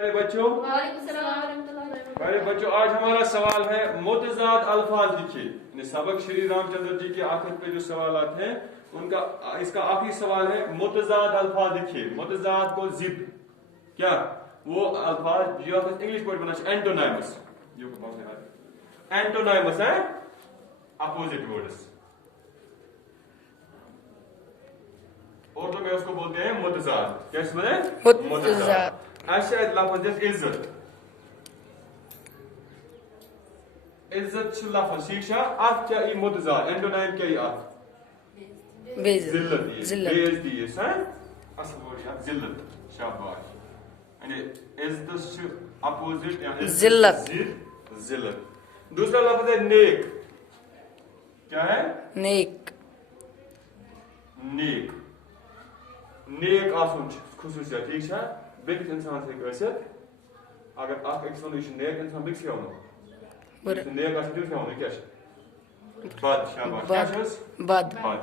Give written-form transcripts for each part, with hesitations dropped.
میرے بچوں میرے بچوں آج ہمارا سوال ہے متضاد الفاظ لکھیے. یعنی سبق شری رام چندر جی کے آخر پہ جو سوالات ہیں ان کا اس کا آخری سوال ہے متضاد الفاظ لکھیے. متضاد کو ضد کیا وہ الفاظ جو انگلش پہ بنا اینٹونائمس اینٹونائمس ہے اپوزٹ ورڈز. اردو میں اس کو بولتے ہیں متضاد. کیسے بولے متضاد. ایسے لفظ جیسے عزت عزت لفظ ٹھیک ہے ات کیا یہ متضاد اینٹونائم کیا یہ ات ذلت بےعزتی یہ اصل ورڈ یہ ذلت. شاباش. یعنی عزت سے اپوزٹ ذلت. دوسرا لفظ ہے نیک. کیا ہے نیک. نیک نیک آسن خصوصیت ٹھیک ہے بیس انسان سے اگر اکس ون یہ نیک انسان بیس کیا ونو نیک آس تم کیا ونو کیا بد. شاباش. بد بد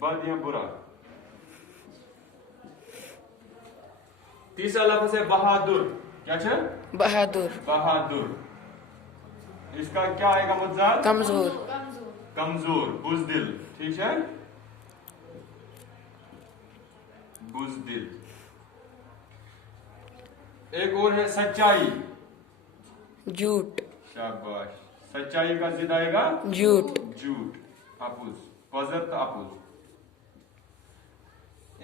بد یا برا. تیسرا لفظ ہے بہادر. کیا ہے بہادر. بہادر. اس کا کیا آئے گا متضاد کمزور. کمزور. بزدل. ٹھیک ہے بزدل. ایک اور ہے سچائی. جھوٹ. شاباش. سچائی کا ضد آئے گا جھوٹ. جھوٹ. اپوز پزر اپوز.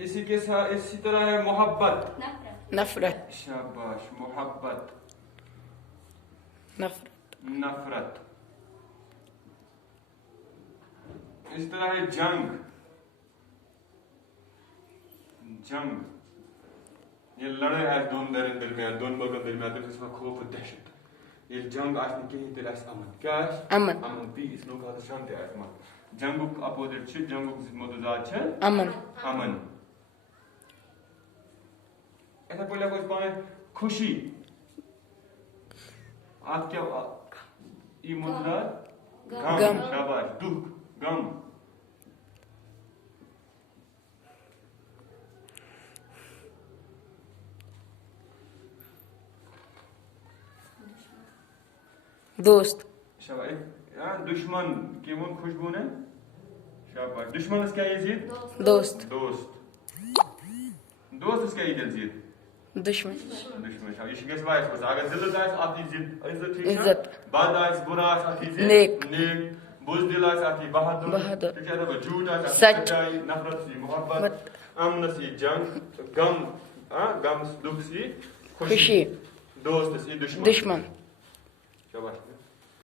اسی کے ساتھ اسی طرح ہے محبت. نفرت. شاباش. محبت. نفرت. نفرت. اس طرح ہے جنگ. جنگ یہ لڑائی ہے دون درن درمیان دون ملکن درمیان اس میں خوف و دہشت. یہ جنگ آج نہیں کہیں تیرے اس امن. کیا ہے امن. امن پیس لوگ آتا شانتی آئے امن. جنگک اپوزٹ چھ جنگک متضاد چھ امن. امن. ایسا پہلے کچھ پانے خوشی. آپ کیا یہ متضاد غم. شاباش. دکھ غم. دوست. شاباش. دشمن کیون خوشبون ہے. شاباش. دشمن اس کیا یہ دوست. دوست. دوست اس کیا یہ ضد دشمن. دشمن. یہ گھس وائس پس اگر ذلت آس آتی ضد عزت. ٹھیک ہے عزت. بد آس برا آس آتی ضد نیک. نیک. بزدل آس آتی بہادر. بہادر. ٹھیک ہے جھوٹ آس آتی سچ. سچائی. نفرت سی محبت. امن سی جنگ. غم غم دکھ سی خوشی. خوشی. دوست سی دشمن. دشمن. شاباش.